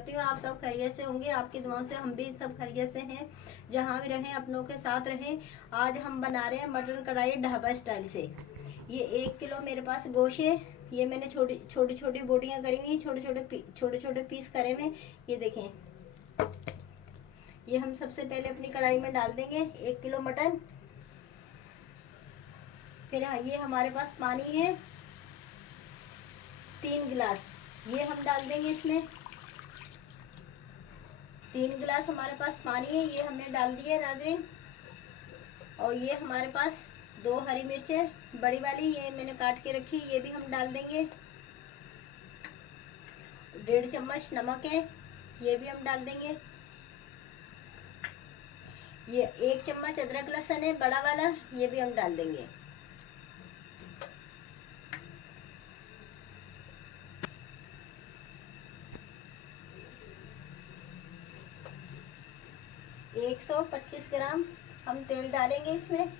करती हूँ आप सब खैरियत से होंगे। आपकी दुआओं से हम भी सब खैरियत से हैं, जहाँ भी रहें अपनों के साथ रहें। आज हम बना रहे हैं मटन कढ़ाई ढाबा स्टाइल से। ये 1 किलो मेरे पास गोश्त है। ये मैंने छोटी छोटी बोटियाँ करी हुई, छोटे छोटे पीस करे हुए। ये देखें, ये हम सबसे पहले अपनी कढ़ाई में डाल देंगे 1 किलो मटन। फिर ये हमारे पास पानी है 3 गिलास, ये हम डाल देंगे इसमें। 3 गिलास हमारे पास पानी है, ये हमने डाल दिया नाज़रीन। और ये हमारे पास 2 हरी मिर्च है बड़ी वाली, ये मैंने काट के रखी, ये भी हम डाल देंगे। 1.5 चम्मच नमक है, ये भी हम डाल देंगे। ये 1 चम्मच अदरक लहसुन है बड़ा वाला, ये भी हम डाल देंगे। ये 125 ग्राम हम तेल डालेंगे इसमें।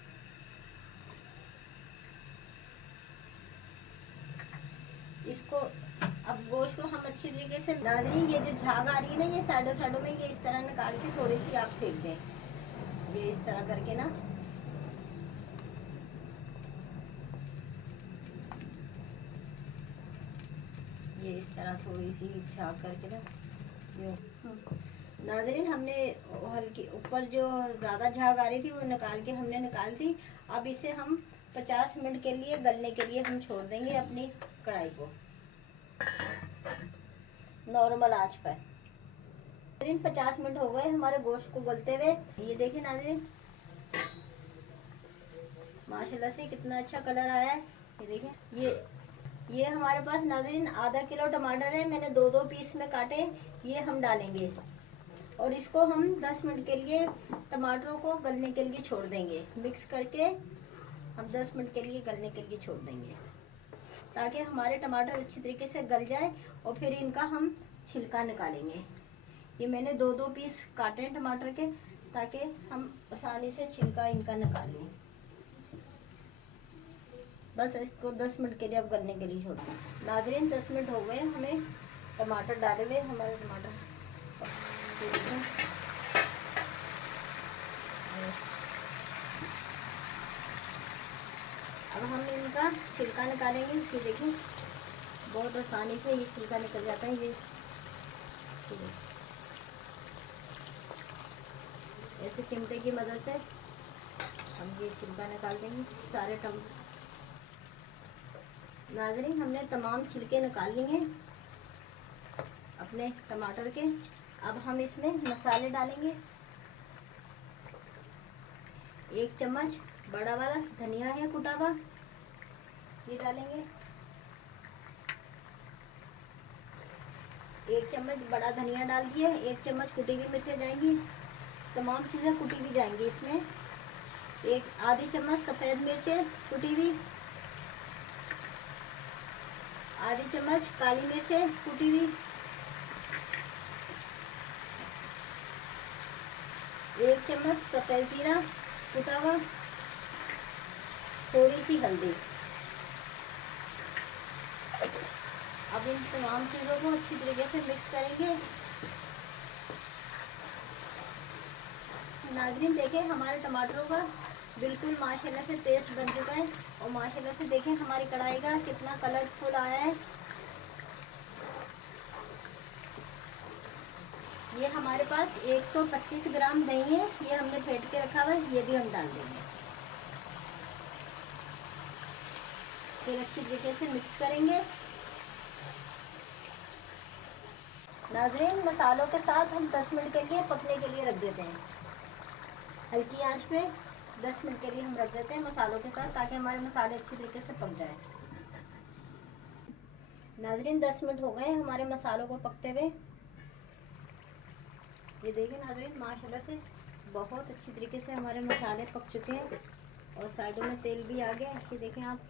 इसको अब गोश्त को हम अच्छी तरीके से नाज़रीन, ये जो झाग आ रही है ना, ये साइडों में, ये इस तरह निकाल के थोड़ी सी आप फेंक दें, ये इस तरह करके ना। ये इस तरह थोड़ी सी झाग करके ना, नाज़रीन हमने हल्की ऊपर जो ज़्यादा झाग आ रही थी वो हमने निकाल दी। अब इसे हम 50 मिनट के लिए गलने के लिए हम छोड़ देंगे अपनी कढ़ाई को नॉर्मल आंच पर। नाज़रीन 50 मिनट हो गए हमारे गोश्त को गलते हुए। ये देखिए नाज़रीन, माशाल्लाह से कितना अच्छा कलर आया है। ये देखिए, ये हमारे पास नाज़रीन आधा किलो टमाटर है, मैंने 2 पीस में काटे, ये हम डालेंगे। और इसको हम 10 मिनट के लिए टमाटरों को गलने के लिए छोड़ देंगे। मिक्स करके हम 10 मिनट के लिए गलने के लिए छोड़ देंगे, ताकि हमारे टमाटर अच्छी तरीके से गल जाए। और फिर इनका हम छिलका निकालेंगे। ये मैंने 2 पीस काटे हैं टमाटर के, ताकि हम आसानी से छिलका इनका निकाल लें। बस इसको 10 मिनट के लिए अब गलने के लिए छोड़ दें। नाज़रीन 10 मिनट हो गए हमें टमाटर डाले हुए, हमारे टमाटर अब हम इनका छिलका निकालेंगे। ये देखिए, बहुत आसानी से ये छिलका निकल जाता है। ये ऐसे चिमटे की मदद से हम ये छिलका निकाल देंगे सारे नाज़रीन हमने तमाम छिलके निकाल लिए अपने टमाटर के। अब हम इसमें मसाले डालेंगे। 1 चम्मच बड़ा वाला धनिया है कुटा हुआ, ये डालेंगे। 1 चम्मच बड़ा धनिया डाल दिया। 1 चम्मच कुटी हुई मिर्चें जाएंगी, तमाम चीज़ें कुटी हुई जाएंगी इसमें। आधी चम्मच सफ़ेद मिर्चें कुटी हुई, आधी चम्मच काली मिर्चें कुटी हुई, 1 चम्मच सफ़ेद जीरा कुटा हुआ, थोड़ी सी हल्दी। अब इन तमाम चीज़ों को अच्छी तरीके से मिक्स करेंगे। नाज़रीन देखें, हमारे टमाटरों का बिल्कुल माशाल्लाह से पेस्ट बन चुका है। और माशाल्लाह से देखें हमारी कढ़ाई का कितना कलरफुल आया है। ये हमारे पास 125 ग्राम दही है, ये हमने फेंट के रखा हुआ है, ये भी हम डाल देंगे। फिर अच्छी तरीके से मिक्स करेंगे। नाज़रीन मसालों के साथ हम 10 मिनट के लिए पकने के लिए रख देते हैं, हल्की आंच पे 10 मिनट के लिए हम रख देते हैं मसालों के साथ, ताकि हमारे मसाले अच्छी तरीके से पक जाए। नाज़रीन 10 मिनट हो गए हमारे मसालों को पकते हुए। ये देखिए नाज़रीन, माशाल्लाह से बहुत अच्छी तरीके से हमारे मसाले पक चुके हैं और साइडों में तेल भी आ गया। ये देखें आप,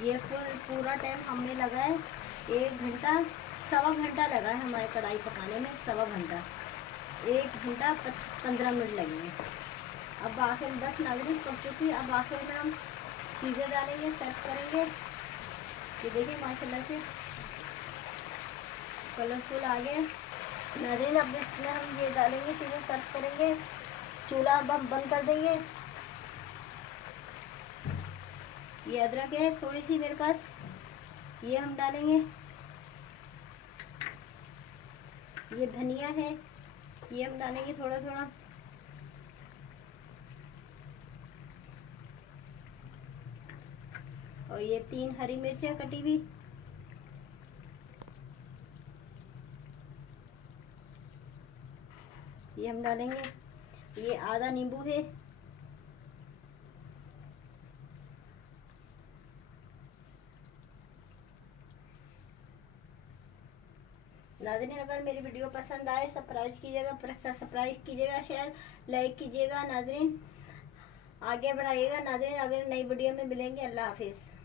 ये पूरा टाइम हमें लगा है 1 घंटा, 1.25 घंटा लगा है हमारे कढ़ाई पकाने में। 1.25 घंटा, 1 घंटा 15 मिनट लगेंगे। अब आखिर 10 नाज़रीन पक चुकी है। अब आखिर में हम चीज़ें डालेंगे, सर्व करेंगे। ये देखिए माशाल्लाह से कलरफुल आ गया नाज़रीन। अब इसमें हम ये डालेंगे, चीज़ें सर्व करेंगे। चूल्हा अब हम बंद कर देंगे। ये अदरक है थोड़ी सी मेरे पास, ये हम डालेंगे। ये धनिया है, ये हम डालेंगे थोड़ा थोड़ा। और ये 3 हरी मिर्चें कटी हुई, ये हम डालेंगे। ये आधा नींबू है, नाज़रीन अगर मेरी वीडियो पसंद आए सब्सक्राइब कीजिएगा, शेयर लाइक कीजिएगा नाज़रीन, आगे बढ़ाइएगा नाज़रीन। अगर नई वीडियो में मिलेंगे, अल्लाह हाफिज़।